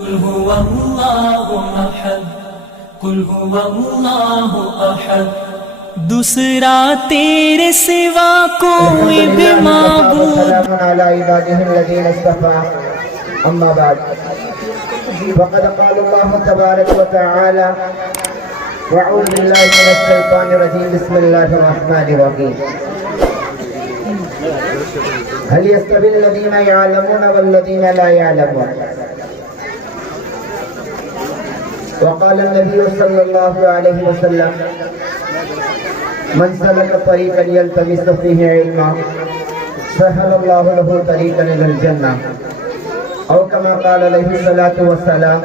قل هو اللہ احد قل هو اللہ احد دوسرا تیرے سوا کوئی بھی معبود سلام علی عباده الذین اصطفى اما بعد وقد قال الله تبارك وتعالى واعوذ بالله من الشیطان الرجیم بسم الله الرحمن الرحیم هل يستوي الذين يعلمون والذين لا يعلمون وقال النبي صلى الله عليه وسلم من سلك طريقا يلتمس فيه علما سهل الله له طريقا الى الجنه او كما قال عليه الصلاه والسلام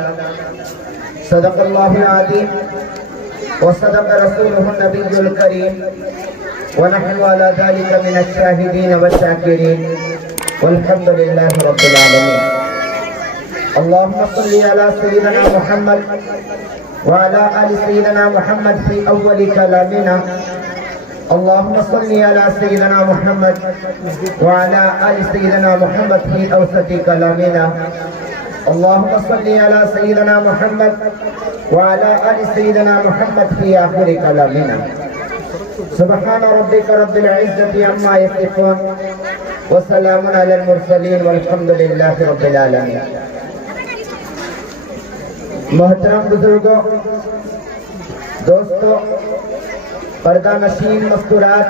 صدق الله العظيم وصدق رسوله النبي الكريم ونحن على ذلك من الشاهدين والشاكرين والحمد لله رب العالمين اللهم صل على سيدنا محمد وعلى آل سيدنا محمد في أول كلامنا اللهم صل على سيدنا محمد وعلى آل سيدنا محمد في أوسط كلامنا اللهم صل على سيدنا محمد وعلى آل سيدنا محمد في آخر كلامنا سبحان ربك رب العزة عما يصفون وسلام على المرسلين والحمد لله رب العالمين محترم بزرگوں، دوستوں، پردہ نشین مستورات،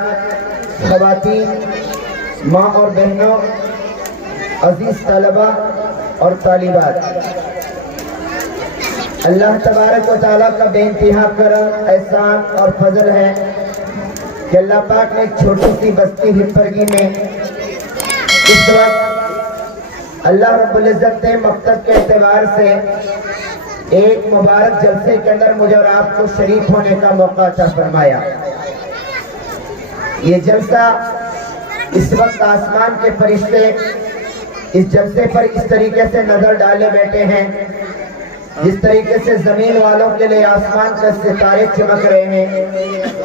خواتین، ماں اور بہنوں، عزیز طلبہ اور طالبات، اللہ تبارک و تعالیٰ کا بے انتہا کرم، احسان اور فضل ہے کہ اللہ پاک نے ایک چھوٹی سی بستی ہپرگی میں اس وقت اللہ رب العزت نے مقصد کے اعتبار سے ایک مبارک جلسے کے اندر مجھے اور آپ کو شریک ہونے کا موقع عطا فرمایا۔ یہ جلسہ اس وقت آسمان کے فرشتے اس جلسے پر اس طریقے سے نظر ڈالے بیٹھے ہیں جس طریقے سے زمین والوں کے لیے آسمان کا ستارے چمک رہے ہیں،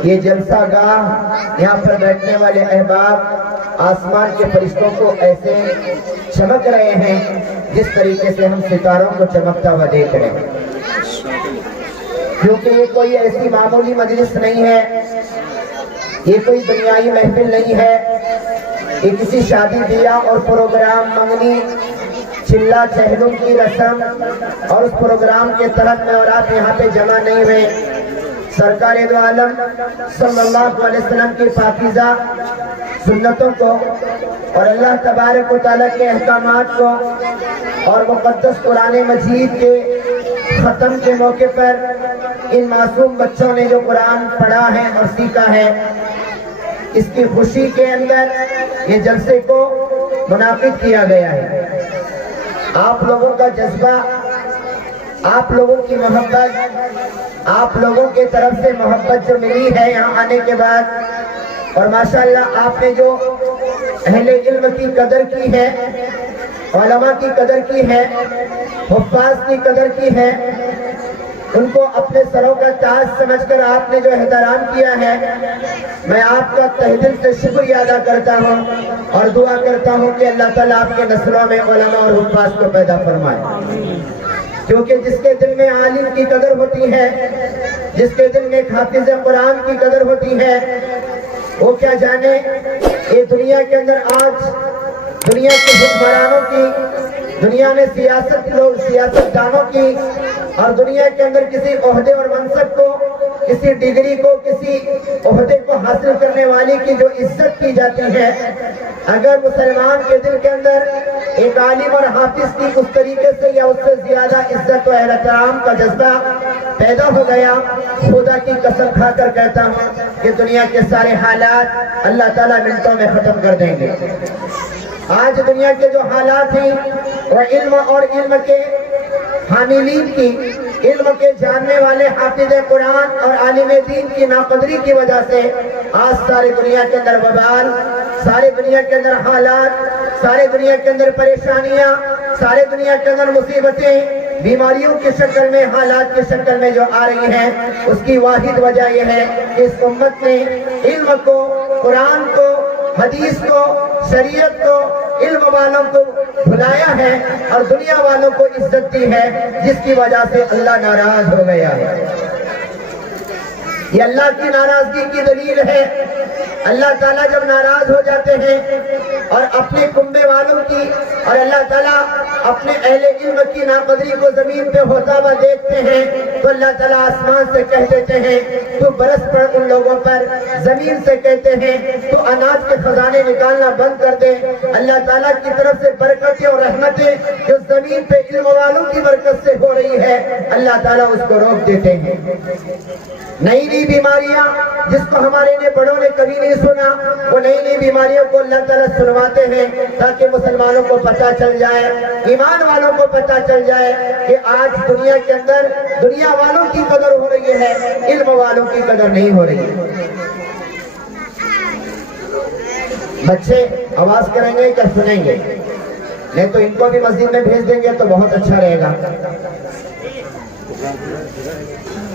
یہ جلسہ گاہ یہاں پر بیٹھنے والے احباب آسمان کے فرشتوں کو ایسے چمک رہے ہیں جس طریقے سے ہم ستاروں کو چمکتا ہوا دیکھ رہے ہیں، کیونکہ یہ کوئی ایسی معمولی مجلس نہیں ہے، یہ کوئی دنیائی محفل نہیں ہے، یہ کسی شادی بیاہ اور پروگرام منگنی چلا چہلم کی رسم اور اس پروگرام کے تحت میں اور آپ یہاں پہ جمع نہیں ہوئے۔ سرکار دو عالم صلی اللہ علیہ وسلم کی پاکیزہ سنتوں کو اور اللہ تبارک و تعالیٰ کے احکامات کو اور مقدس قرآن مجید کے ختم کے موقع پر ان معصوم بچوں نے جو قرآن پڑھا ہے اور سیکھا ہے، اس کی خوشی کے اندر یہ جلسے کو منعقد کیا گیا ہے۔ آپ لوگوں کا جذبہ، آپ لوگوں کی محبت، آپ لوگوں کے طرف سے محبت جو ملی ہے یہاں آنے کے بعد، اور ماشاءاللہ آپ نے جو اہل علم کی قدر کی ہے، علماء کی قدر کی ہے، حفاظ کی قدر کی ہے، ان کو اپنے سروں کا تاج سمجھ کر آپ نے جو احترام کیا ہے، میں آپ کا تہ دل سے شکریہ ادا کرتا ہوں اور دعا کرتا ہوں کہ اللہ تعالیٰ آپ کے نسلوں میں علماء اور حفاظ کو پیدا فرمائے، کیونکہ جس کے دل میں عالم کی قدر ہوتی ہے، جس کے دل میں حافظ قرآن کی قدر ہوتی ہے، وہ کیا جانے یہ دنیا کے اندر آج دنیا کے حکمرانوں کی، دنیا میں سیاست دانوں کی اور دنیا کے اندر کسی عہدے اور منصب کو، کسی ڈگری کو، کسی عہدے کو حاصل کرنے والی کی جو عزت کی جاتی ہے، اگر مسلمان کے دل کے اندر ایک عالم اور حافظ کی اس طریقے سے یا اس سے زیادہ عزت و احترام کا جذبہ پیدا ہو گیا، خدا کی قسم کھا کر کہتا ہوں کہ دنیا کے سارے حالات اللہ تعالیٰ منٹوں میں ختم کر دیں گے۔ آج دنیا کے جو حالات ہیں وہ علم اور علم کے حاملین کی، علم کے جاننے والے حافظ قرآن اور عالم دین کی ناقدری کی وجہ سے آج ساری دنیا کے اندر وبال، ساری دنیا کے اندر حالات، ساری دنیا کے اندر پریشانیاں، ساری دنیا کے اندر مصیبتیں بیماریوں کی شکل میں، حالات کی شکل میں جو آ رہی ہیں، اس کی واحد وجہ یہ ہے کہ اس امت نے علم کو، قرآن کو، حدیث کو، شریعت کو، علم والوں کو بھلایا ہے اور دنیا والوں کو عزت دی ہے، جس کی وجہ سے اللہ ناراض ہو گیا ہے۔ یہ اللہ کی ناراضگی کی دلیل ہے۔ اللہ تعالیٰ جب ناراض ہو جاتے ہیں اور اپنے کنبے والوں کی اور اللہ تعالیٰ اپنے اہل علم کی ناقدری کو زمین پہ ہوتا ہوا دیکھتے ہیں تو اللہ تعالیٰ آسمان سے کہہ دیتے ہیں تو برس پڑ ان لوگوں پر، زمین سے کہتے ہیں تو اناج کے خزانے نکالنا بند کر دے۔ اللہ تعالیٰ کی طرف سے برکتیں اور رحمتیں جو زمین پہ علم والوں کی برکت سے ہو رہی ہے، اللہ تعالیٰ اس کو روک دیتے ہیں۔ نئی نئی بیماریاں جس کو ہمارے بڑوں نے کبھی نہیں سنا، وہ نئی نئی بیماریوں کو اللہ تعالیٰ سنواتے ہیں تاکہ مسلمانوں کو پتہ چل جائے، ایمان والوں کو پتہ چل جائے کہ آج دنیا کے اندر دنیا والوں کی قدر ہو رہی ہے، علم والوں کی قدر نہیں ہو رہی ہے۔ بچے آواز کریں گے کیا سنیں گے؟ نہیں تو ان کو بھی مسجد میں بھیج دیں گے تو بہت اچھا رہے گا۔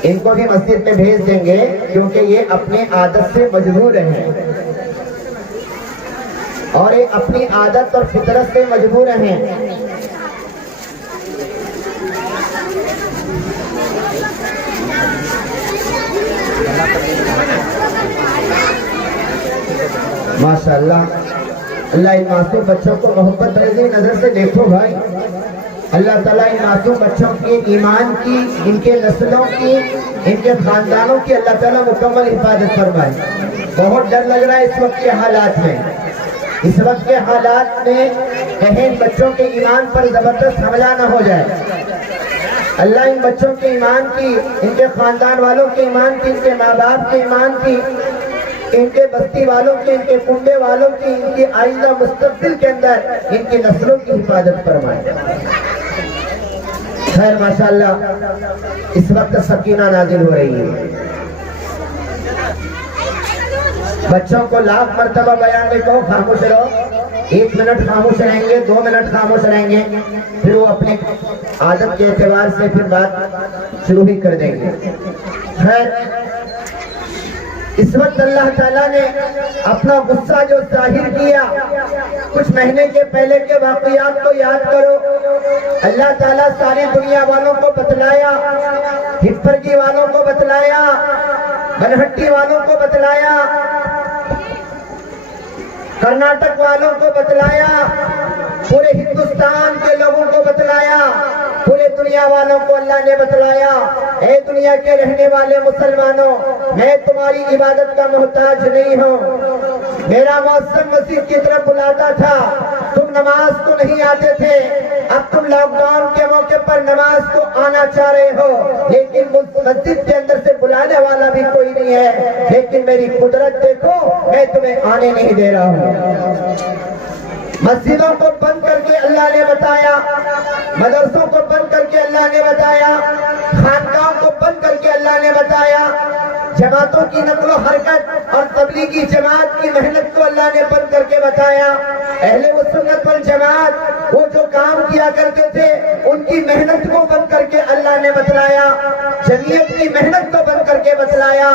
ان کو بھی مسجد میں بھیج دیں گے کیونکہ یہ اپنے عادت سے مجبور ہیں اور یہ اپنی عادت اور فطرت سے مجبور ہیں۔ ماشاءاللہ، اللہ ان معصوم بچوں کو محبت بھری نظر سے دیکھو بھائی۔ اللہ تعالیٰ ان معصوم بچوں کے ایمان کی، ان کے نسلوں کی، ان کے خاندانوں کی اللہ تعالیٰ مکمل حفاظت فرمائے۔ بہت ڈر لگ رہا ہے اس وقت کے حالات میں۔ اس وقت کے حالات میں کہیں بچوں کے ایمان پر زبردست حملہ نہ ہو جائے۔ اللہ ان بچوں کے ایمان کی، ان کے خاندان والوں کے ایمان کی، ان کے ماں باپ کے ایمان کی، ان کے بستی والوں کی، ان کے کنبے والوں کی، ان کی آئندہ مستقبل کے اندر ان کی نسلوں کی حفاظت فرمائے۔ خیر ماشاءاللہ، اس وقت سکینہ نازل ہو رہی ہے۔ بچوں کو لاکھ مرتبہ بیان میں کہو خاموش رہو، 1 منٹ خاموش رہیں گے، 2 منٹ خاموش رہیں گے، پھر وہ اپنے عادت کے اعتبار سے پھر بات شروع بھی کر دیں گے۔ خیر، اس وقت اللہ تعالیٰ نے اپنا غصہ جو ظاہر کیا، کچھ مہینے کے پہلے کے واقعات کو یاد کرو۔ اللہ تعالیٰ ساری دنیا والوں کو بتلایا، ہپرگی والوں کو بتلایا، بنہٹی والوں کو بتلایا، کرناٹک والوں کو بتلایا، پورے ہندوستان کے لوگوں کو بتلایا، پورے دنیا والوں کو اللہ نے بتلایا، اے دنیا کے رہنے والے مسلمانوں، میں تمہاری عبادت کا محتاج نہیں ہوں۔ میرا معظم مسجد کی طرف بلاتا تھا، تم نماز کو نہیں آتے تھے، اب تم لاک ڈاؤن کے موقع پر نماز کو آنا چاہ رہے ہو، لیکن مسجد کے اندر سے بلانے والا بھی کوئی نہیں ہے، لیکن میری قدرت دیکھو، میں تمہیں آنے نہیں دے رہا ہوں۔ مسجدوں کو بند کر کے اللہ نے بتایا، مدرسوں کو بند کر کے اللہ نے بتایا، خانقاہوں کو بند کر کے اللہ نے بتایا، جماعتوں کی نقل و حرکت اور تبلیغی جماعت کی محنت کو اللہ نے بند کر کے بتایا۔ اہل سنت والجماعت وہ جو کام کیا کرتے تھے ان کی محنت کو بند کر کے اللہ نے بتلایا، جمعیت کی محنت کو بند کر کے بتلایا۔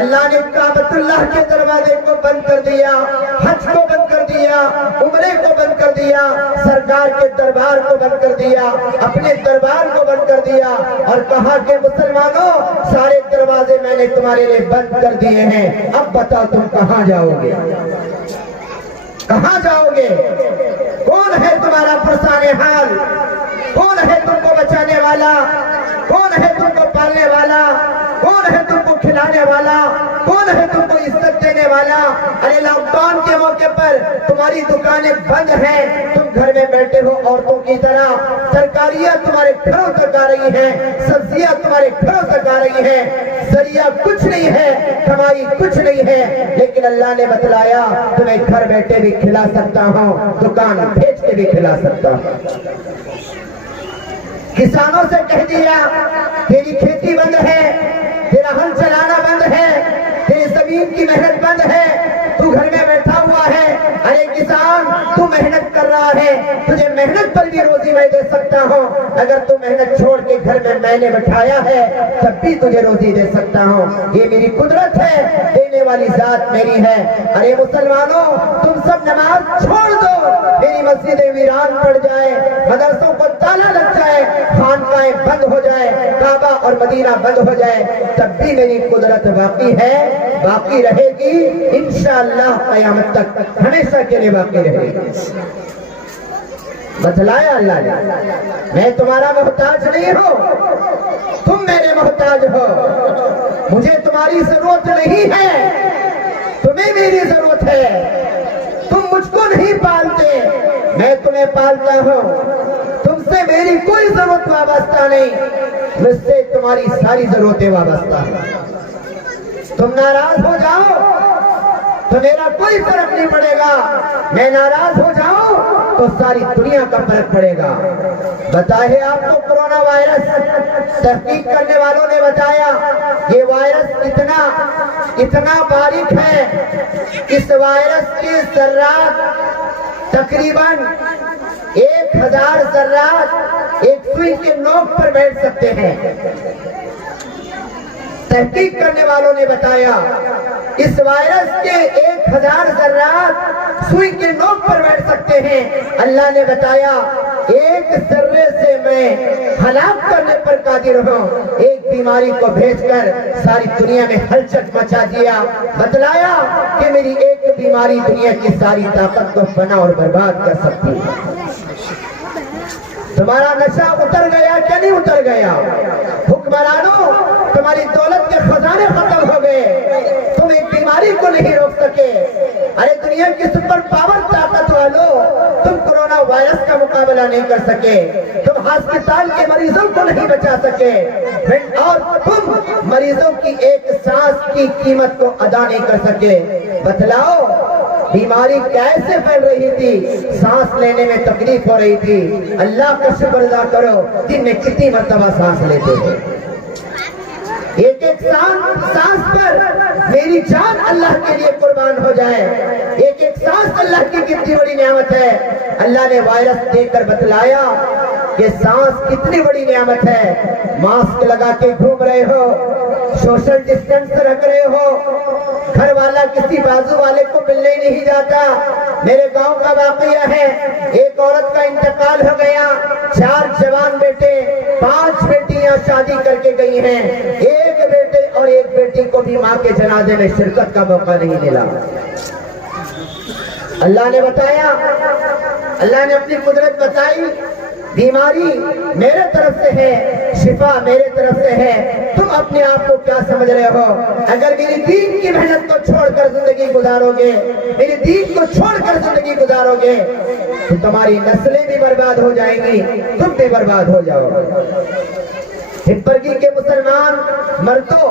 اللہ نے کعبۃ اللہ کے دروازے کو بند کر دیا، حج کو بند کر دیا، عمرے کو بند کر دیا، سرکار کے دربار کو بند کر دیا، اپنے دربار کو بند کر دیا اور کہا کہ مسلمانوں سارے دروازے میں نے تمہارے لیے بند کر دیے ہیں، اب بتاؤ تم کہاں جاؤ گے؟ کہاں جاؤ گے؟ کون ہے تمہارا پرسان حال؟ کون ہے تم کو بچانے والا؟ کون ہے تم کو پالنے والا؟ کون ہے تم کو کھلانے والا؟ کون ہے تم کو عزت دینے والا؟ ارے لاک ڈاؤن کے موقع پر تمہاری دکانیں بند ہیں، تم گھر میں بیٹھے ہو عورتوں کی طرح، ترکاریاں تمہارے گھروں تک آ رہی ہیں، سبزیاں تمہارے گھروں تک آ رہی ہیں، ذریعہ کچھ نہیں ہے، کمائی کچھ نہیں ہے، لیکن اللہ نے بتلایا تمہیں گھر بیٹھے بھی کھلا سکتا ہوں، دکان بھیج کے بھی کھلا سکتا ہوں۔ کسانوں سے کہہ دیا تیری کھیتی بند ہے، تیرا ہل چلانا بند ہے، تیری زمین کی محنت بند ہے، تو گھر میں بیٹھا ہوا ہے۔ ارے کسان تو محنت کر رہا ہے، تجھے محنت پر بھی روزی میں دے سکتا ہوں، اگر تو محنت چھوڑ کے گھر میں نے بٹھایا ہے تب بھی تجھے روزی دے سکتا ہوں، یہ میری قدرت ہے، دینے والی ذات میری ہے۔ ارے مسلمانوں تم سب نماز چھوڑ دو، میری مسجدیں ویران پڑ جائے، مدرسوں کو تالا لگ جائے، خانقاہیں بند ہو جائے، کعبہ اور مدینہ بند ہو جائے، تب بھی میری قدرت باقی ہے، باقی رہے گی انشاءاللہ قیامت تک، ہمیشہ کے لیے باقی رہے گی۔ بتلایا اللہ نے، میں تمہارا محتاج نہیں ہوں، تم میرے محتاج ہو، مجھے تمہاری ضرورت نہیں ہے، تمہیں میری ضرورت ہے، تم مجھ کو نہیں پالتے، میں تمہیں پالتا ہوں، تم سے میری کوئی ضرورت وابستہ نہیں، مجھ سے تمہاری ساری ضرورتیں وابستہ ہیں۔ تم ناراض ہو جاؤ تو میرا کوئی فرق نہیں پڑے گا، میں ناراض ہو جاؤں تو ساری دنیا کا فرق پڑے گا۔ بتائے آپ کو کرونا وائرس، تحقیق کرنے والوں نے بتایا یہ وائرس اتنا باریک ہے، اس وائرس کے ذرات تقریباً 1000 ذرات ایک سوئی کے نوک پر بیٹھ سکتے ہیں۔ تحقیق کرنے والوں نے بتایا اس وائرس کے 1000 ذرات سوئی کے نوک پر بیٹھ سکتے ہیں۔ اللہ نے بتایا ایک ذرے سے میں ہلاک کرنے پر قادر ہوں، ایک بیماری کو بھیج کر ساری دنیا میں ہلچل مچا دیا۔ بتلایا کہ میری ایک بیماری دنیا کی ساری طاقت کو فنا اور برباد کر سکتی ہے۔ تمہارا نشہ اتر گیا کیا نہیں اتر گیا؟ حکمرانوں تمہاری دولت کے خزانے ختم ہو گئے، تم ایک بیماری کو نہیں روک سکے۔ ارے دنیا کی سپر پاور طاقت والوں، تم کرونا وائرس کا مقابلہ نہیں کر سکے، تم ہسپتال کے مریضوں کو نہیں بچا سکے، اور تم مریضوں کی ایک سانس کی قیمت کو ادا نہیں کر سکے۔ بتلاؤ بیماری کیسے پھیل رہی تھی، سانس لینے میں تکلیف ہو رہی تھی، اللہ کا شکر ادا کرو دن میں کتنی مرتبہ سانس لیتے ہیں، ایک ایک سانس پر میری جان اللہ کے لیے قربان ہو جائے، ایک ایک سانس اللہ کی کتنی بڑی نعمت ہے۔ اللہ نے وائرس دے کر بتلایا کہ سانس کتنی بڑی نعمت ہے۔ ماسک لگا کے گھوم رہے ہو، سوشل ڈسٹینس رکھ رہے ہو، گھر والا کسی بازو والے کو ملنے نہیں جاتا۔ میرے گاؤں کا واقعہ ہے، ایک عورت کا انتقال ہو گیا، 4 جوان بیٹے، 5 بیٹیاں شادی کر کے گئی ہیں، ایک بیٹے اور ایک بیٹی کو بھی ماں کے جنازے میں شرکت کا موقع نہیں ملا۔ اللہ نے بتایا، اللہ نے اپنی قدرت بتائی، بیماری میرے طرف سے ہے، شفا میرے طرف سے ہے، تم اپنے آپ کو کیا سمجھ رہے ہو؟ اگر میری دین کی محنت کو چھوڑ کر زندگی گزارو گے، میری دین کو چھوڑ کر زندگی گزارو گے تو تمہاری نسلیں بھی برباد ہو جائیں گی، تم بھی برباد ہو جاؤ گے۔ ہپرگی کے مسلمان مردوں،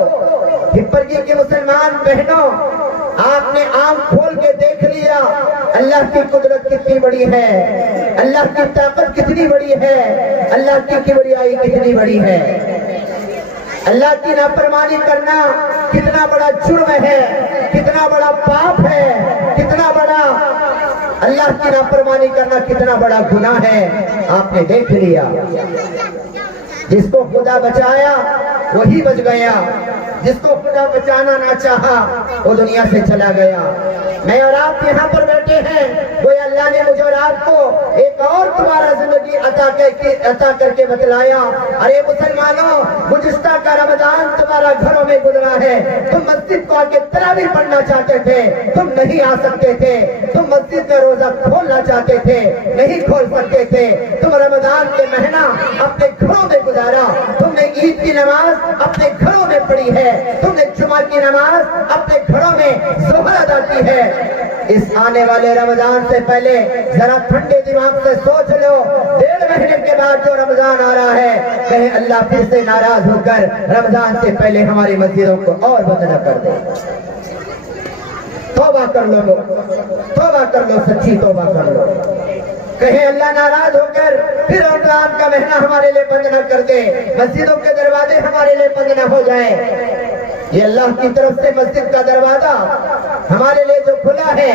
ہپرگی کے مسلمان بہنوں، آپ نے آنکھ کھول کے دیکھ لیا اللہ کی قدرت کتنی بڑی ہے، اللہ کی طاقت کتنی بڑی ہے، اللہ کی کبریائی کتنی بڑی ہے۔ اللہ کی نافرمانی کرنا کتنا بڑا جرم ہے، کتنا بڑا پاپ ہے، کتنا بڑا اللہ کی نافرمانی کرنا کتنا بڑا گناہ ہے، آپ نے دیکھ لیا۔ جس کو خدا بچایا وہی بچ گیا، جس کو خدا بچانا نہ چاہا وہ دنیا سے چلا گیا۔ میں اور آپ یہاں پر بیٹھے ہیں، کوئی اللہ نے مجھے اور آپ کو ایک اور تمہارا زندگی عطا کر کے بتلایا۔ ارے مسلمانوں، گزشتہ کا رمضان تمہارا گھروں میں گزرا ہے، تم مسجد کو آ کے تراویح پڑھنا چاہتے تھے، تم نہیں آ سکتے تھے، تم مسجد میں روزہ کھولنا چاہتے تھے، نہیں کھول سکتے تھے، تم رمضان کے مہینہ اپنے گھروں میں گزارا، تم نے عید کی نماز اپنے گھروں میں پڑھی ہے، تم نے جمعہ کی نماز اپنے گھروں میں ظہر ادا کی ہے۔ اس آنے والے رمضان سے پہلے ذرا ٹھنڈے دماغ سے سوچ لو، 1.5 مہینے کے بعد جو رمضان آ رہا ہے، کہیں اللہ پھر سے ناراض ہو کر رمضان سے پہلے ہماری مسجدوں کو اور بند نہ کر دے۔ توبہ کر لو، توبہ کر لو، سچی توبہ کر لو، کہیں اللہ ناراض ہو کر پھر رمضان کا مہینہ ہمارے لیے بند نہ کر دے، مسجدوں کے دروازے ہمارے لیے بند نہ ہو جائیں۔ یہ اللہ کی طرف سے مسجد کا دروازہ ہمارے لیے جو کھلا ہے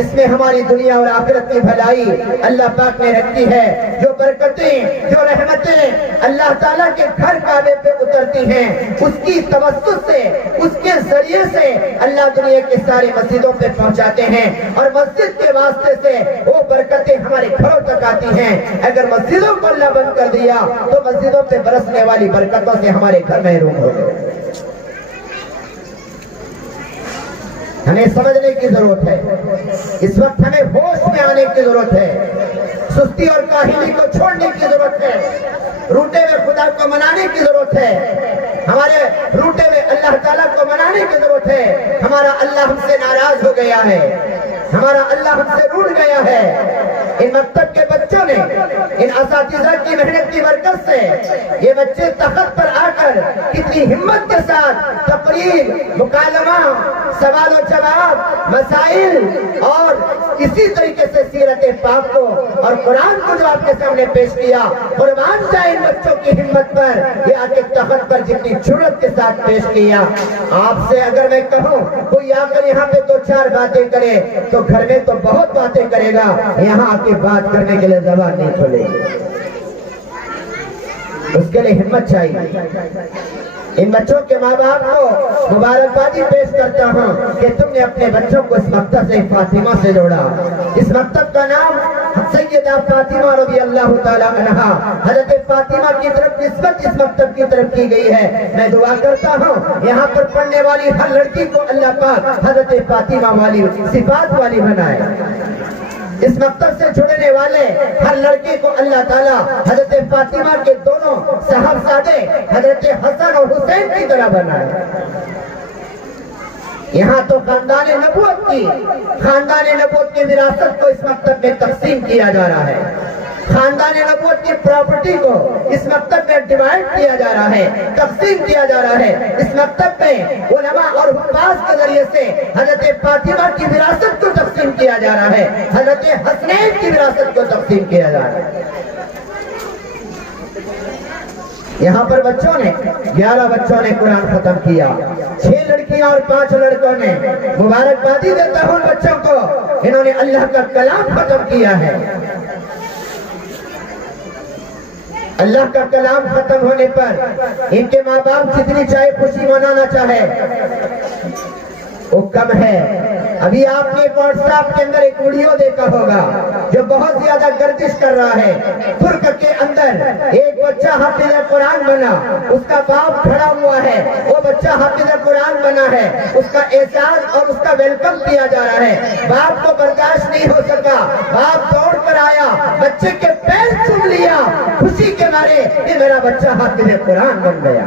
اس میں ہماری دنیا اور آخرت کی بھلائی اللہ پاک نے رکھی ہے. جو برکتیں جو رحمتیں اللہ تعالیٰ کے گھر کعبے پہ اترتی ہیں اس کی توسط سے اس کے ذریعے سے اللہ دنیا کے سارے مسجدوں پہ پہنچاتے ہیں اور مسجد کے واسطے سے وہ برکتیں ہمارے گھروں تک آتی ہیں. اگر مسجدوں کو اللہ بند کر دیا تو مسجدوں پہ برسنے والی برکتوں سے ہمارے گھر محروم ہو گئے. ہمیں سمجھنے کی ضرورت ہے. اس وقت ہمیں ہوش میں آنے کی ضرورت ہے. سستی اور کاہلی کو چھوڑنے کی ضرورت ہے. روٹے میں خدا کو منانے کی ضرورت ہے. ہمارے روٹے میں اللہ تعالیٰ کو منانے کی ضرورت ہے. ہمارا اللہ ہم سے ناراض ہو گیا ہے. ہمارا اللہ ہم سے روٹھ گیا ہے. ان مکتب کے بچوں نے ان اساتذہ کی محنت کی برکت سے یہ بچے تخت پر آ کر کتنی ہمت کے ساتھ تقریر، مکالمہ، سوال و جواب، مسائل اور اسی طریقے سے سیرت پاک کو اور قرآن کو جو آپ کے سامنے پیش کیا. قربان جائے ان بچوں کی ہمت پر یہ آ کے تخت پر جتنی جرأت کے ساتھ پیش کیا. آپ سے اگر میں کہوں کوئی آ کر یہاں پہ 2-4 باتیں کرے تو گھر میں تو بہت باتیں کرے گا، یہاں آ کے بات کرنے کے لیے زبان نہیں کھولے گی. اس کے لیے ہمت چاہیے. ان بچوں کے ماں باپ کو مبارکبادی پیش کرتا ہوں کہ تم نے اپنے بچوں کو اس مکتب سے فاطمہ سے جوڑا. اس مکتب کا نام سیدہ فاطمہ رضی اللہ تعالی عنہا حضرت فاطمہ کی طرف نسبت اس مکتب کی طرف کی گئی ہے. میں دعا کرتا ہوں یہاں پر پڑھنے والی ہر لڑکی کو اللہ پاک حضرت فاطمہ والی صفات والی بنائے. اس مکتب سے جڑنے والے ہر لڑکے کو اللہ تعالیٰ حضرت فاطمہ کے دونوں صاحبزادے حضرت حسن اور حسین کی طرح بنائے. یہاں تو خاندان نبوت کی وراثت کو اس مکتب میں تقسیم کیا جا رہا ہے. خاندان نبوت کی پراپرٹی کو اس مکتب میں ڈیوائیڈ کیا جا رہا ہے، تقسیم کیا جا رہا ہے. اس مکتب میں علماء اور حفاظ کے ذریعے سے حضرت فاطمہ کی وراثت کو تقسیم کیا جا رہا ہے، حضرت حسنین کی وراثت کو تقسیم کیا جا رہا ہے. یہاں پر بچوں نے 11 بچوں نے قرآن ختم کیا، 6 لڑکیاں اور 5 لڑکوں نے. مبارکبادی دیتا ہوں بچوں کو، انہوں نے اللہ کا کلام ختم کیا ہے. اللہ کا کلام ختم ہونے پر ان کے ماں باپ جتنی چاہے خوشی منانا چاہے وہ کم ہے. ابھی آپ نے واٹس ایپ کے اندر ایک ویڈیو دیکھا ہوگا جو بہت زیادہ گردش کر رہا ہے. ترک کے اندر ایک بچہ حافظ قرآن بنا، اس کا باپ کھڑا ہوا ہے، وہ بچہ حافظ قرآن بنا ہے، اس کا اعزاز اور اس کا ویلکم کیا جا رہا ہے. باپ کو برداشت نہیں ہو سکا، باپ دوڑ کر آیا، بچے کے پیر چوم لیا خوشی کے مارے کہ میرا بچہ حافظ قرآن بن گیا.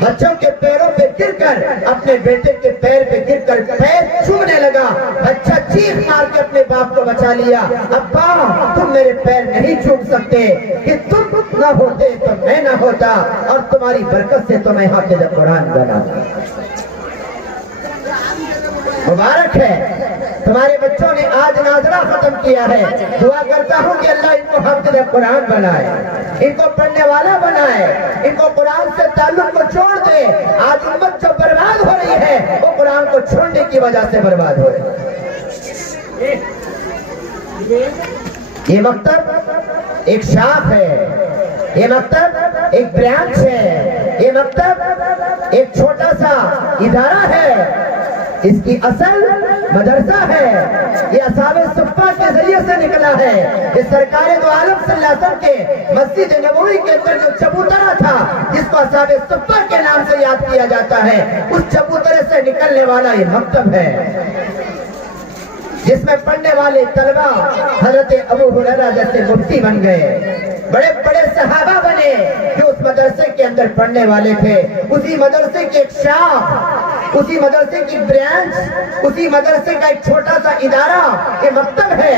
بچوں کے پیروں پہ گر کر اپنے بیٹے کے پیر پہ گر کر پیر چومنے لگا. بچہ چیخ مار کے اپنے باپ کو بچا لیا. ابا تم میرے پیر نہیں چوم سکتے، کہ تم نہ ہوتے تو میں نہ ہوتا اور تمہاری برکت سے تو میں حافظ قرآن بنا. مبارک ہے تمہارے بچوں نے آج ناظرہ ختم کیا ہے. دعا کرتا ہوں کہ اللہ ان کو حافظ قرآن بنائے، ان کو پڑھنے والا بنائے، ان کو قرآن سے تعلق کو چھوڑ دے. آج امت جو برباد ہو رہی ہے وہ قرآن کو چھوڑنے کی وجہ سے برباد ہو رہی ہے. یہ مکتب ایک شاخ ہے، یہ مکتب ایک برانچ ہے، یہ مکتب ایک چھوٹا سا ادارہ ہے. اس کی اصل مدرسہ ہے. یہ اصحاب صفہ کے ذریعے سے نکلا ہے. یہ سرکار دو عالم صلی اللہ علیہ وسلم کے مسجد نبوی کے اندر جو چبوترا تھا جس کو اصحاب صفہ کے نام سے یاد کیا جاتا ہے، اس چبوترے سے نکلنے والا یہ مکتب ہے جس میں پڑھنے والے طلبہ حضرت ابو ہریرہ جیسے مفتی بن گئے، بڑے بڑے صحابہ بنے جو اس مدرسے کے اندر پڑھنے والے تھے. اسی مدرسے کی ایک شاخ، اسی مدرسے کی برانچ، اسی مدرسے کا ایک چھوٹا سا ادارہ یہ مکتب ہے.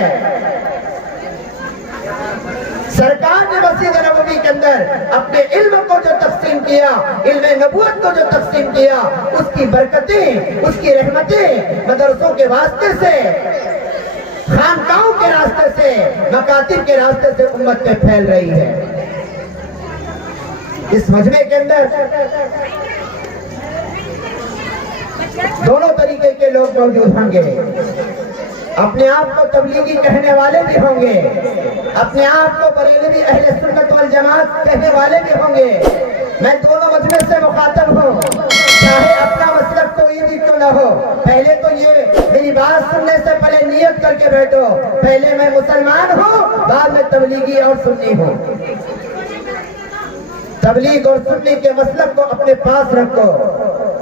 سرکار نے مسجد نبوی کے اندر اپنے علم کو جو تقسیم کیا، علم نبوت کو جو تقسیم کیا، اس کی برکتیں، اس کی رحمتیں مدرسوں کے واسطے سے، خانقاہوں کے راستے سے، مکاتب کے راستے سے امت میں پھیل رہی ہے. اس مجمع کے اندر دونوں طریقے کے لوگ موجود ہوں گے. اپنے آپ کو تبلیغی کہنے والے بھی ہوں گے, اپنے آپ کو بریلوی اہل سنت والجماعت کہنے والے بھی ہوں گے. میں دونوں مجلس سے مخاطب ہوں, چاہے اپنا مسلک کوئی بھی کیوں نہ ہو. پہلے تو یہ میری بات سننے سے پہلے نیت کر کے بیٹھو, پہلے میں مسلمان ہوں, بعد میں تبلیغی اور سنی ہوں. تبلیغ اور سنی کے مسلک کو اپنے پاس رکھو.